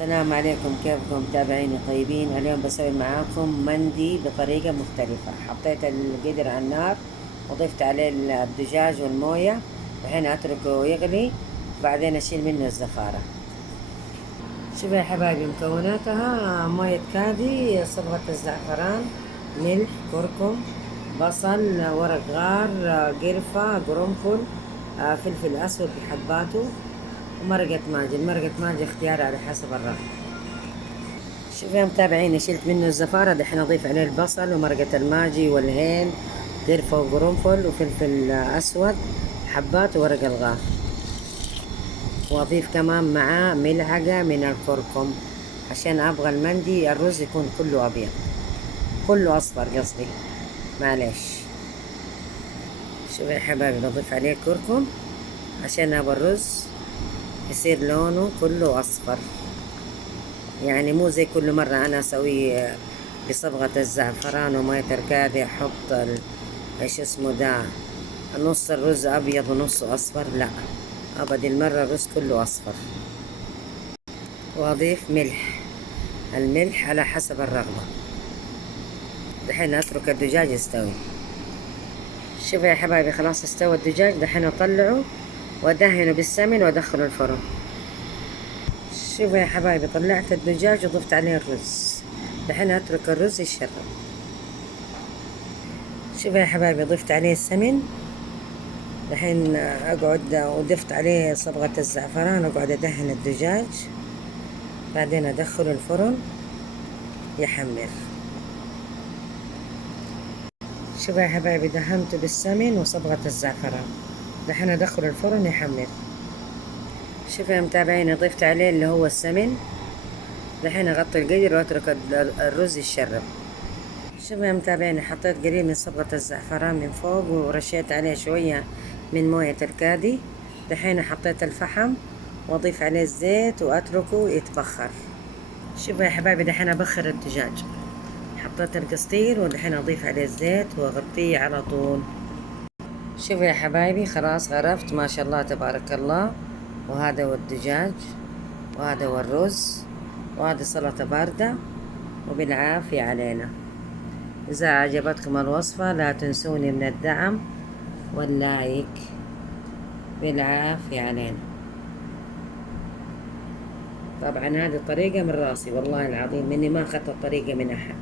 السلام عليكم، كيفكم متابعيني طيبين؟ اليوم بسوي معاكم مندي بطريقة مختلفة. حطيت القدر على النار وضفت عليه الدجاج والموية، الحين اتركه يغلي بعدين اشيل منه الزفارة. شوفوا يا حبايبي مكوناتها: موية كادي، صبغة الزعفران، ملح، كركم، بصل، ورق غار، قرفة، قرنفل، فلفل اسود بحباته، ومرقة ماجي. المرقة ماجي اختياري على حسب الرغبة. شوفوا يا متابعيني، شلت منه الزفارة، دحين اضيف عليه البصل ومرقة الماجي والهيل، قرفة وقرنفل وفلفل اسود، حبات وورق الغار، واضيف كمان معاه ملعقة من الكركم عشان ابغى المندي الرز يكون كله ابيض، كله اصفر قصدي، معليش. شوفوا يا حبايبي بضيف عليه كركم عشان ابغى الرز يصير لونه كله اصفر، يعني مو زي كل مرة أنا أسويه بصبغة الزعفران ومية الكادي أحط إيش اسمه ده، نص الرز أبيض ونصه أصفر، لا أبد، المرة الرز كله أصفر. وأضيف ملح، الملح على حسب الرغبة. دحين أترك الدجاج يستوي. شوفوا يا حبايبي خلاص استوى الدجاج، دحين أطلعه وأدهنه بالسمن وأدخله الفرن. شوفوا يا حبايبي طلعت الدجاج وضفت عليه الرز، دحين أترك الرز يشرب. شوفوا يا حبايبي ضفت عليه السمن، دحين اقعد وضفت عليه صبغة الزعفران، اقعد ادهن الدجاج بعدين ادخله الفرن يحمر. شوفوا يا حبايبي دهنته بالسمن وصبغة الزعفران، دحين ادخله الفرن يحمر. شوفوا يا متابعين ضفت عليه اللي هو السمن، دحين اغطي القدر واترك الرز يتشرب. شوفوا يا متابعين حطيت قليل من صبغة الزعفران من فوق ورشيت عليه شوية من موية الكادي. دحين حطيت الفحم واضيف عليه الزيت واتركه يتبخر. شوفوا يا حبايبي دحين ابخر الدجاج، حطيت القسطير ودحين اضيف عليه الزيت واغطيه على طول. شوفوا يا حبايبي خلاص غرفت، ما شاء الله تبارك الله. وهذا هو الدجاج، وهذا هو الرز، وهذه سلطة باردة، وبالعافية علينا. إذا عجبتكم الوصفة لا تنسوني من الدعم واللايك، بالعافية علينا. طبعا هذه طريقة من راسي والله العظيم، مني ما أخذت الطريقة من أحد.